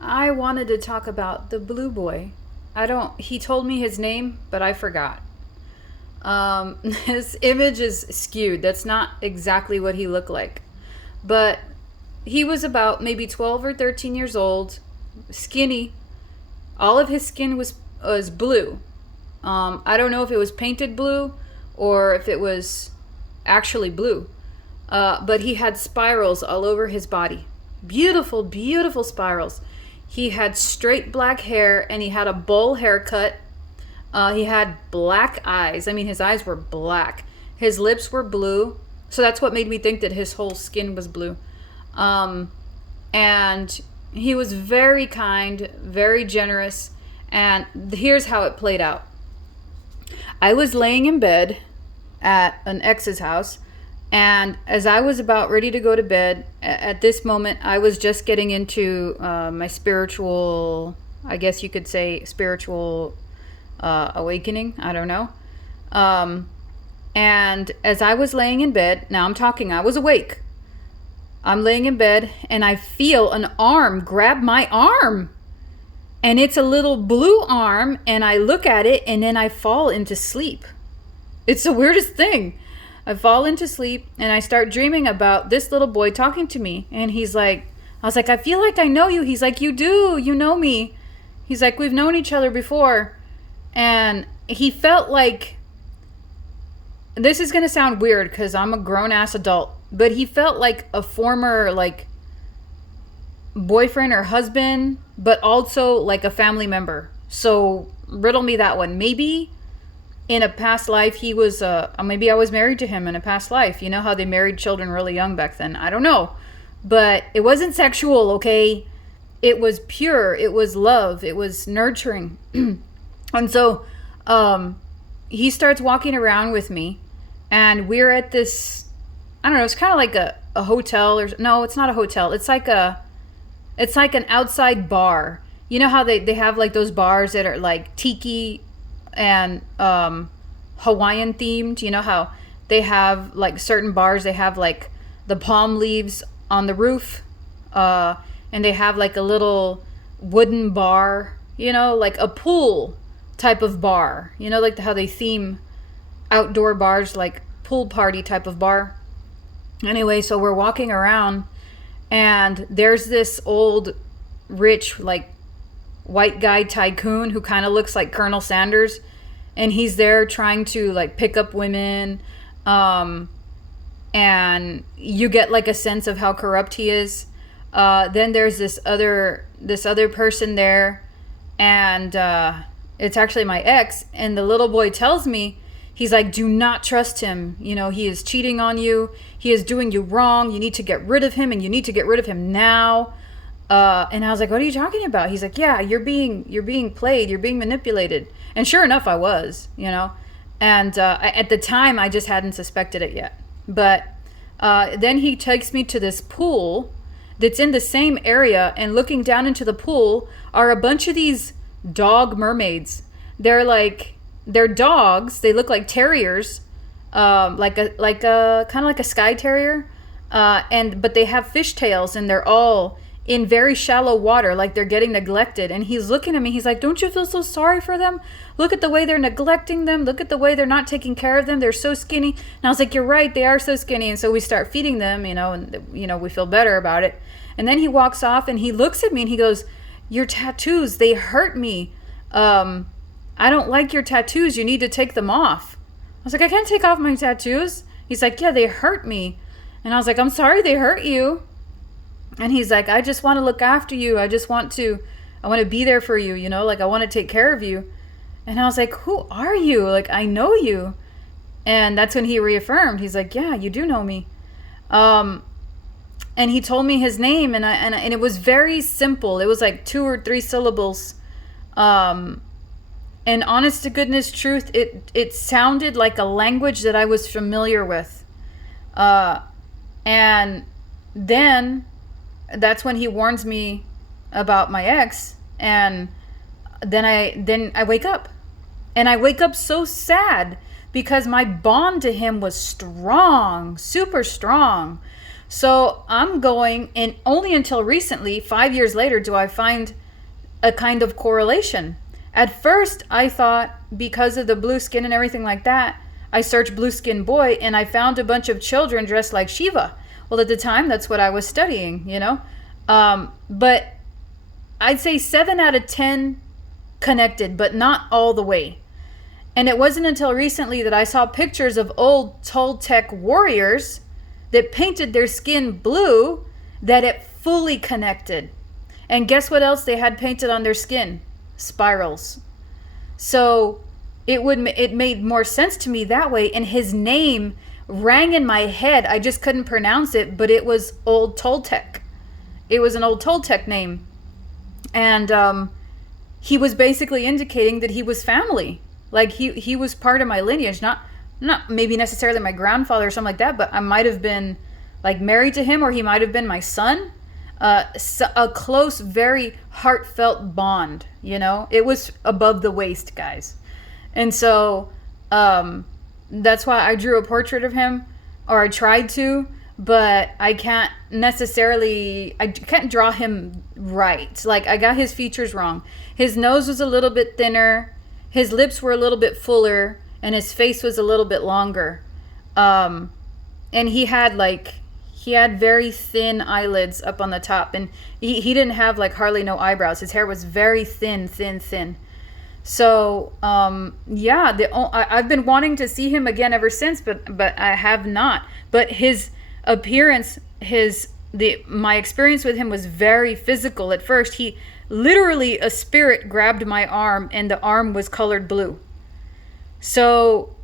I wanted to talk about the blue boy. He told me his name, but I forgot. His image is skewed. That's not exactly what he looked like. But he was about maybe 12 or 13 years old, skinny. All of his skin was blue. I don't know if it was painted blue or if it was actually blue. But he had spirals all over his body. Beautiful, beautiful spirals. He had straight black hair and he had a bowl haircut. He had black eyes. I mean, his eyes were black. His lips were blue. So that's what made me think that his whole skin was blue. And he was very kind, very generous. And here's how it played out. I was laying in bed at an ex's house. And as I was about ready to go to bed, at this moment, I was just getting into my spiritual, I guess you could say, spiritual awakening. I don't know. And as I was laying in bed, now I'm talking, I was awake. I'm laying in bed and I feel an arm grab my arm. And it's a little blue arm, and I look at it and then I fall into sleep. It's the weirdest thing. I fall into sleep and I start dreaming about this little boy talking to me. And he's like, I was like, I feel like I know you. He's like, you do, you know me. He's like, we've known each other before. And he felt like, this is going to sound weird because I'm a grown ass adult, but he felt like a former like boyfriend or husband, but also like a family member. So riddle me that one. Maybe in a past life he was maybe I was married to him in a past life. You know how they married children really young back then. I don't know, but it wasn't sexual. Okay, it was pure, it was love, it was nurturing. And so he starts walking around with me, and we're at this, I don't know, it's kind of like a hotel, or no, it's not a hotel, it's like an outside bar. You know how they have like those bars that are like tiki and Hawaiian themed. You know how they have like certain bars, they have like the palm leaves on the roof, and they have like a little wooden bar, you know, like a pool type of bar. You know, like how they theme outdoor bars, like pool party type of bar. Anyway, so we're walking around and there's this old rich like white guy tycoon who kind of looks like Colonel Sanders, and he's there trying to like pick up women, and you get like a sense of how corrupt he is. Then there's this other person there, and it's actually my ex, and the little boy tells me, he's like, do not trust him. You know, he is cheating on you. He is doing you wrong. You need to get rid of him, and you need to get rid of him now. And I was like, what are you talking about? He's like, yeah, you're being played. You're being manipulated. And sure enough, I was, you know. And at the time, I just hadn't suspected it yet. But then he takes me to this pool that's in the same area, and looking down into the pool are a bunch of these dog mermaids. They're dogs. They look like terriers, like a kind of like a Skye Terrier, but they have fishtails, and they're all in very shallow water, like they're getting neglected. And he's looking at me. He's like, "Don't you feel so sorry for them? Look at the way they're neglecting them. Look at the way they're not taking care of them. They're so skinny." And I was like, "You're right. They are so skinny." And so we start feeding them, you know, and we feel better about it. And then he walks off, and he looks at me, and he goes, "Your tattoos, they hurt me. I don't like your tattoos. You need to take them off." I was like, "I can't take off my tattoos." He's like, "Yeah, they hurt me." And I was like, "I'm sorry they hurt you." And he's like, "I just want to look after you. I want to be there for you, you know, like I want to take care of you." And I was like, "Who are you? Like, I know you." And that's when he reaffirmed. He's like, "Yeah, you do know me." And he told me his name, and it was very simple. It was like 2 or 3 syllables. And honest to goodness truth, it sounded like a language that I was familiar with. And then that's when he warns me about my ex, and then I wake up. And I wake up so sad because my bond to him was strong, super strong. So I'm going, and only until recently, 5 years later, do I find a kind of correlation. At first, I thought because of the blue skin and everything like that, I searched blue skin boy and I found a bunch of children dressed like Shiva. Well, at the time, that's what I was studying, you know? But I'd say 7 out of 10 connected, but not all the way. And it wasn't until recently that I saw pictures of old Toltec warriors that painted their skin blue that it fully connected. And guess what else they had painted on their skin? Spirals. So it made more sense to me that way. And his name rang in my head. I just couldn't pronounce it, but it was Old Toltec. It was an Old Toltec name. And he was basically indicating that he was family. Like he was part of my lineage, not maybe necessarily my grandfather or something like that, but I might have been like married to him, or he might have been my son. A close, very heartfelt bond, you know? It was above the waist, guys. And so that's why I drew a portrait of him, or I tried to, but I can't draw him right. Like, I got his features wrong. His nose was a little bit thinner, his lips were a little bit fuller, and his face was a little bit longer. And he had very thin eyelids up on the top, and he didn't have like hardly no eyebrows. His hair was very thin. So I've been wanting to see him again ever since, but I have not. But his appearance, my experience with him was very physical. At first, he literally, a spirit grabbed my arm, and the arm was colored blue. So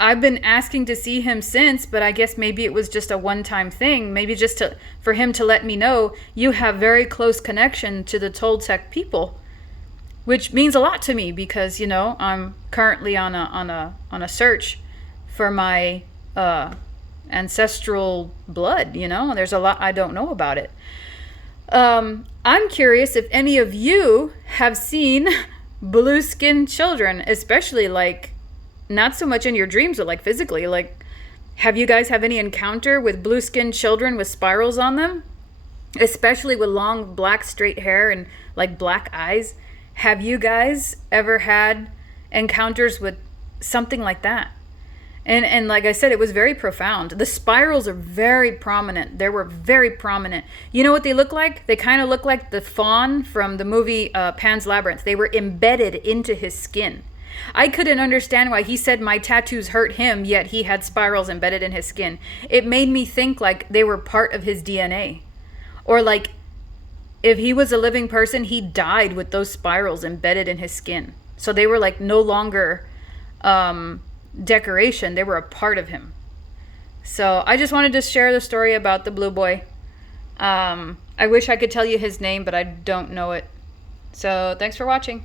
I've been asking to see him since, but I guess maybe it was just a one-time thing. Maybe just for him to let me know you have very close connection to the Toltec people, which means a lot to me because, you know, I'm currently on a search for my ancestral blood. You know, there's a lot I don't know about it. I'm curious if any of you have seen blue-skinned children, especially like not so much in your dreams, but like physically. Like, have you guys have any encounter with blue-skinned children with spirals on them, especially with long black straight hair and like black eyes? Have you guys ever had encounters with something like that? And like I said, it was very profound. The spirals are very prominent. They were very prominent. You know what they look like? They kind of look like the fawn from the movie Pan's Labyrinth. They were embedded into his skin. I couldn't understand why he said my tattoos hurt him, yet he had spirals embedded in his skin. It made me think like they were part of his DNA. Or like if he was a living person, he died with those spirals embedded in his skin. So they were like no longer decoration, they were a part of him. So I just wanted to share the story about the blue boy. I wish I could tell you his name, but I don't know it. So thanks for watching.